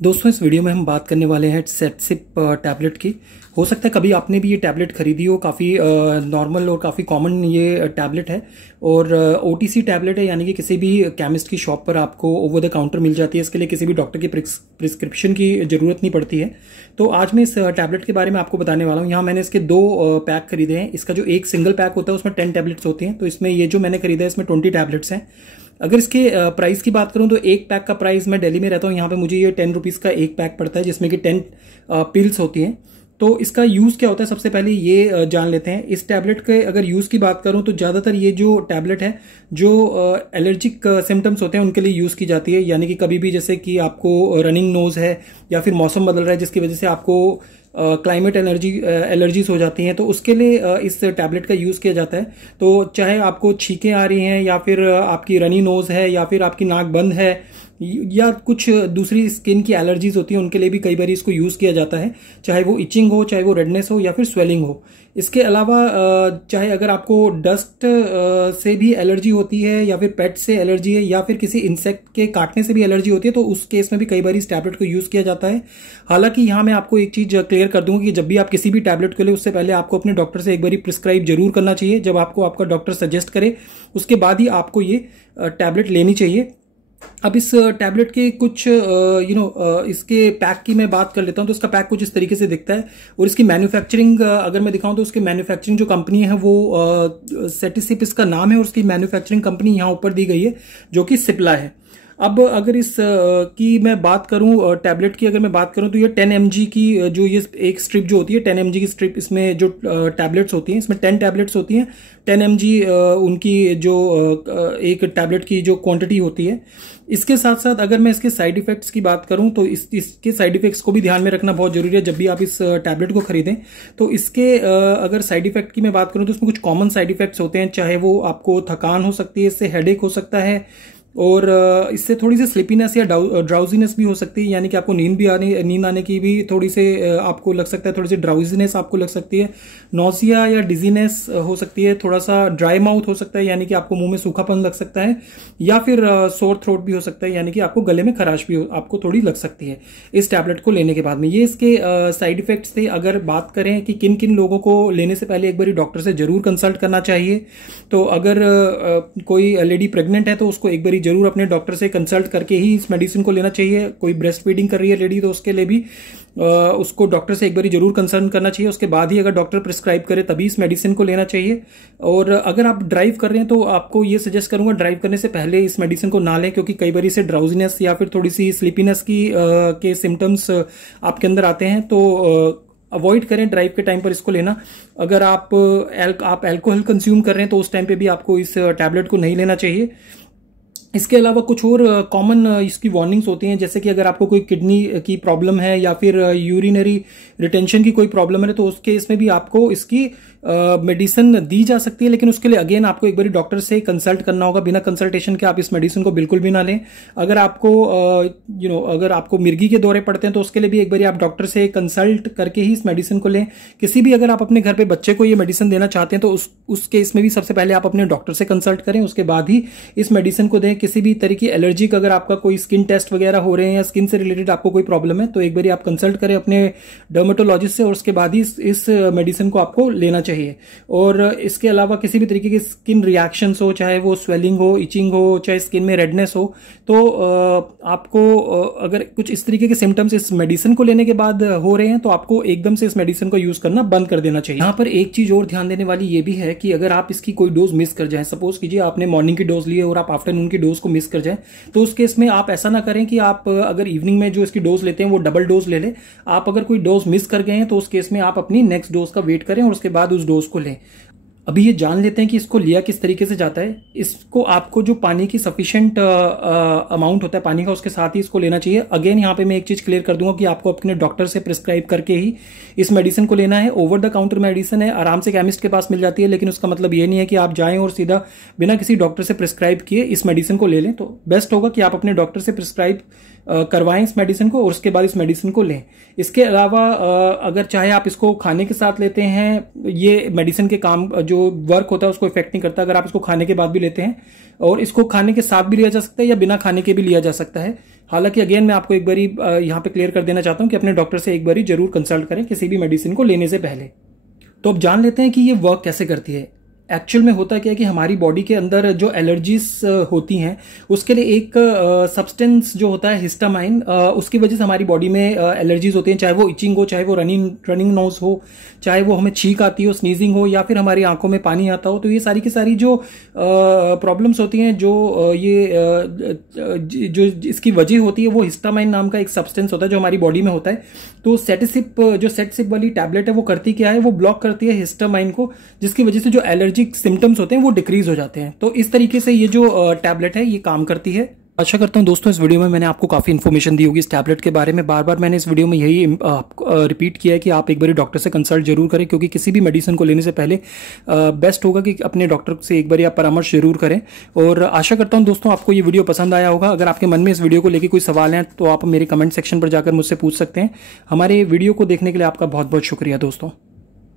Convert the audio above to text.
दोस्तों इस वीडियो में हम बात करने वाले हैं सेटसिप टैबलेट की। हो सकता है कभी आपने भी ये टैबलेट खरीदी हो। काफ़ी नॉर्मल और काफ़ी कॉमन ये टैबलेट है और ओटीसी टैबलेट है, यानी कि किसी भी केमिस्ट की शॉप पर आपको ओवर द काउंटर मिल जाती है। इसके लिए किसी भी डॉक्टर की प्रिस्क्रिप्शन की ज़रूरत नहीं पड़ती है। तो आज मैं इस टैबलेट के बारे में आपको बताने वाला हूँ। यहाँ मैंने इसके दो पैक खरीदे हैं। इसका जो एक सिंगल पैक होता है उसमें 10 टैबलेट्स होती हैं, तो इसमें ये जो मैंने खरीदा है इसमें 20 टैबलेट्स हैं। अगर इसके प्राइस की बात करूं तो एक पैक का प्राइस, मैं दिल्ली में रहता हूं, यहाँ पे मुझे ये 10 रुपीज़ का एक पैक पड़ता है जिसमें कि 10 पिल्स होती हैं। तो इसका यूज़ क्या होता है सबसे पहले ये जान लेते हैं। इस टैबलेट के अगर यूज़ की बात करूं तो ज़्यादातर ये जो टैबलेट है जो एलर्जिक सिम्टम्स होते हैं उनके लिए यूज़ की जाती है। यानी कि कभी भी जैसे कि आपको रनिंग नोज है या फिर मौसम बदल रहा है जिसकी वजह से आपको क्लाइमेट एलर्जीज हो जाती हैं, तो उसके लिए इस टैबलेट का यूज़ किया जाता है। तो चाहे आपको छींकें आ रही हैं या फिर आपकी रनी नोज है या फिर आपकी नाक बंद है या कुछ दूसरी स्किन की एलर्जीज होती हैं, उनके लिए भी कई बार इसको यूज़ किया जाता है। चाहे वो इचिंग हो, चाहे वो रेडनेस हो या फिर स्वेलिंग हो। इसके अलावा चाहे अगर आपको डस्ट से भी एलर्जी होती है या फिर पेट से एलर्जी है या फिर किसी इंसेक्ट के काटने से भी एलर्जी होती है, तो उस केस में भी कई बार इस टैबलेट को यूज़ किया जाता है। हालांकि यहाँ मैं आपको एक चीज़ क्लियर कर दूंगा कि जब भी आप किसी भी टैबलेट को ले उससे पहले आपको अपने डॉक्टर से एक बार प्रिस्क्राइब जरूर करना चाहिए। जब आपको आपका डॉक्टर सजेस्ट करे उसके बाद ही आपको ये टैबलेट लेनी चाहिए। अब इस टैबलेट के कुछ इसके पैक की मैं बात कर लेता हूं। तो इसका पैक कुछ इस तरीके से दिखता है और इसकी मैन्युफैक्चरिंग अगर मैं दिखाऊं तो उसकी मैन्युफैक्चरिंग जो कंपनी है वो सेटिसिप इसका नाम है और उसकी मैन्युफैक्चरिंग कंपनी यहां ऊपर दी गई है जो कि सिप्ला है। अब अगर इस की मैं बात करूं टैबलेट की, अगर मैं बात करूं तो ये 10 mg की जो ये एक स्ट्रिप जो होती है 10 mg की स्ट्रिप, इसमें जो टैबलेट्स होती हैं इसमें 10 टैबलेट्स होती हैं। 10 mg उनकी जो एक टैबलेट की जो क्वांटिटी होती है। इसके साथ साथ अगर मैं इसके साइड इफेक्ट्स की बात करूं तो इसके साइड इफेक्ट्स को भी ध्यान में रखना बहुत जरूरी है जब भी आप इस टैबलेट को खरीदें। तो इसके अगर साइड इफेक्ट की मैं बात करूं तो इसमें कुछ कॉमन साइड इफेक्ट्स होते हैं। चाहे वो आपको थकान हो सकती है, इससे हेडेक हो सकता है और इससे थोड़ी सी स्लीपीनेस या ड्राउजीनेस भी हो सकती है, यानी कि आपको नींद आने की भी थोड़ी से आपको लग सकता है, थोड़ी सी ड्राउजीनेस आपको लग सकती है। नोजिया या डिजीनेस हो सकती है, थोड़ा सा ड्राई माउथ हो सकता है यानी कि आपको मुंह में सूखापन लग सकता है, या फिर सोर थ्रोट भी हो सकता है यानी कि आपको गले में खराश भी आपको थोड़ी लग सकती है इस टैबलेट को लेने के बाद में। ये इसके साइड इफेक्ट्स थे। अगर बात करें कि किन किन लोगों को लेने से पहले एक बार डॉक्टर से जरूर कंसल्ट करना चाहिए, तो अगर कोई लेडी प्रेग्नेंट है तो उसको एक बार जरूर अपने डॉक्टर से कंसल्ट करके ही इस मेडिसिन को लेना चाहिए। कोई ब्रेस्ट फीडिंग कर रही है लेडी तो उसके लिए भी उसको डॉक्टर से एक बार जरूर कंसल्ट करना चाहिए। उसके बाद ही अगर डॉक्टर प्रिस्क्राइब करे तभी इस मेडिसिन को लेना चाहिए। और अगर आप ड्राइव कर रहे हैं तो आपको ये सजेस्ट करूंगा ड्राइव करने से पहले इस मेडिसिन को ना लें, क्योंकि कई बार इसे ड्राउजीनेस या फिर थोड़ी सी स्लीपीनेस के सिम्टम्स आपके अंदर आते हैं। तो अवॉइड करें ड्राइव के टाइम पर इसको लेना। अगर आप अल्कोहल कंज्यूम कर रहे हैं तो उस टाइम पे भी आपको इस टैबलेट को नहीं लेना चाहिए। इसके अलावा कुछ और कॉमन इसकी वार्निंग्स होती हैं, जैसे कि अगर आपको कोई किडनी की प्रॉब्लम है या फिर यूरिनरी रिटेंशन की कोई प्रॉब्लम है तो उस केस में भी आपको इसकी मेडिसिन दी जा सकती है, लेकिन उसके लिए अगेन आपको एक बार डॉक्टर से कंसल्ट करना होगा। बिना कंसल्टेशन के आप इस मेडिसिन को बिल्कुल भी ना लें। अगर आपको अगर आपको मिर्गी के दौरे पड़ते हैं तो उसके लिए भी एक बार आप डॉक्टर से कंसल्ट करके ही इस मेडिसिन को लें। किसी भी अगर आप अपने घर पे बच्चे को ये मेडिसिन देना चाहते हैं तो उस केस में भी सबसे पहले आप अपने डॉक्टर से कंसल्ट करें, उसके बाद ही इस मेडिसिन को दें। किसी भी तरह की एलर्जी का अगर आपका कोई स्किन टेस्ट वगैरह हो रहे हैं या स्किन से रिलेटेड आपको कोई प्रॉब्लम है तो एक बार आप कंसल्ट करें अपने डर्मेटोलॉजिस्ट से और उसके बाद ही इस मेडिसिन को आपको लेना चाहिए। और इसके अलावा किसी भी तरीके की स्किन रिएक्शंस हो, चाहे वो स्वेलिंग हो, इचिंग हो, चाहे स्किन में रेडनेस हो, तो आपको अगर कुछ इस तरीके के सिम्टम्स इस मेडिसिन को लेने के बाद हो रहे हैं तो आपको एकदम से इस मेडिसिन को यूज करना बंद कर देना चाहिए। यहाँ पर एक चीज और ध्यान देने वाली ये भी है कि अगर आप इसकी कोई डोज मिस कर जाए, सपोज कीजिए आपने मॉर्निंग की डोज ली है और आप आफ्टरनून की डोज को मिस कर जाए, तो उस केस में आप ऐसा ना करें कि आप अगर इवनिंग में जो इसकी डोज लेते हैं वो डबल डोज ले लें। आप अगर कोई डोज मिस कर गए हैं तो उस केस में आप अपनी नेक्स्ट डोज का वेट करें और उसके बाद उस डोज को लें। अभी ये जान लेते हैं कि इसको लिया किस तरीके से जाता है। इसको आपको जो पानी की सफिशिएंट अमाउंट होता है पानी का, उसके साथ ही इसको लेना चाहिए। अगेन यहाँ पे मैं एक चीज क्लियर कर दूंगा कि आपको अपने डॉक्टर से प्रिस्क्राइब करके ही इस मेडिसिन को लेना है। ओवर द काउंटर मेडिसिन है, आराम से केमिस्ट के पास मिल जाती है, लेकिन उसका मतलब ये नहीं है कि आप जाएं और सीधा बिना किसी डॉक्टर से प्रिस्क्राइब किए इस मेडिसिन को ले लें। तो बेस्ट होगा कि आप अपने डॉक्टर से प्रिस्क्राइब करवाएं इस मेडिसिन को और उसके बाद इस मेडिसिन को लें। इसके अलावा अगर चाहे आप इसको खाने के साथ लेते हैं, ये मेडिसिन के काम जो वर्क होता है उसको इफेक्ट नहीं करता। अगर आप इसको खाने के बाद भी लेते हैं और इसको खाने के साथ भी लिया जा सकता है या बिना खाने के भी लिया जा सकता है। हालांकि अगेन मैं आपको एक बारी यहाँ पे क्लियर कर देना चाहता हूँ कि अपने डॉक्टर से एक बारी जरूर कंसल्ट करें किसी भी मेडिसिन को लेने से पहले। तो अब जान लेते हैं कि ये वर्क कैसे करती है। एक्चुअल में होता क्या है कि हमारी बॉडी के अंदर जो एलर्जीज होती हैं उसके लिए एक सब्सटेंस जो होता है हिस्टामाइन, उसकी वजह से हमारी बॉडी में एलर्जीज होती हैं, चाहे वो इचिंग हो, चाहे वो रनिंग नोज हो, चाहे वो हमें छींक आती हो, स्नीजिंग हो, या फिर हमारी आंखों में पानी आता हो। तो ये सारी की सारी जो प्रॉब्लम्स होती हैं, जो इसकी वजह होती है वो हिस्टामाइन नाम का एक सब्सटेंस होता है जो हमारी बॉडी में होता है। तो सेटसिप वाली टैबलेट है वो करती क्या है, वो ब्लॉक करती है हिस्टामाइन को, जिसकी वजह से जो एलर्जिक सिम्टम्स होते हैं वो डिक्रीज हो जाते हैं। तो इस तरीके से ये जो टैबलेट है ये काम करती है। आशा करता हूं दोस्तों इस वीडियो में मैंने आपको काफ़ी इन्फॉर्मेशन दी होगी इस टैबलेट के बारे में। बार बार मैंने इस वीडियो में यही रिपीट किया है कि आप एक बार डॉक्टर से कंसल्ट जरूर करें, क्योंकि किसी भी मेडिसिन को लेने से पहले बेस्ट होगा कि अपने डॉक्टर से एक बार आप परामर्श जरूर करें। और आशा करता हूं दोस्तों आपको ये वीडियो पसंद आया होगा। अगर आपके मन में इस वीडियो को लेकर कोई सवाल हैं तो आप मेरे कमेंट सेक्शन पर जाकर मुझसे पूछ सकते हैं। हमारे वीडियो को देखने के लिए आपका बहुत बहुत शुक्रिया दोस्तों।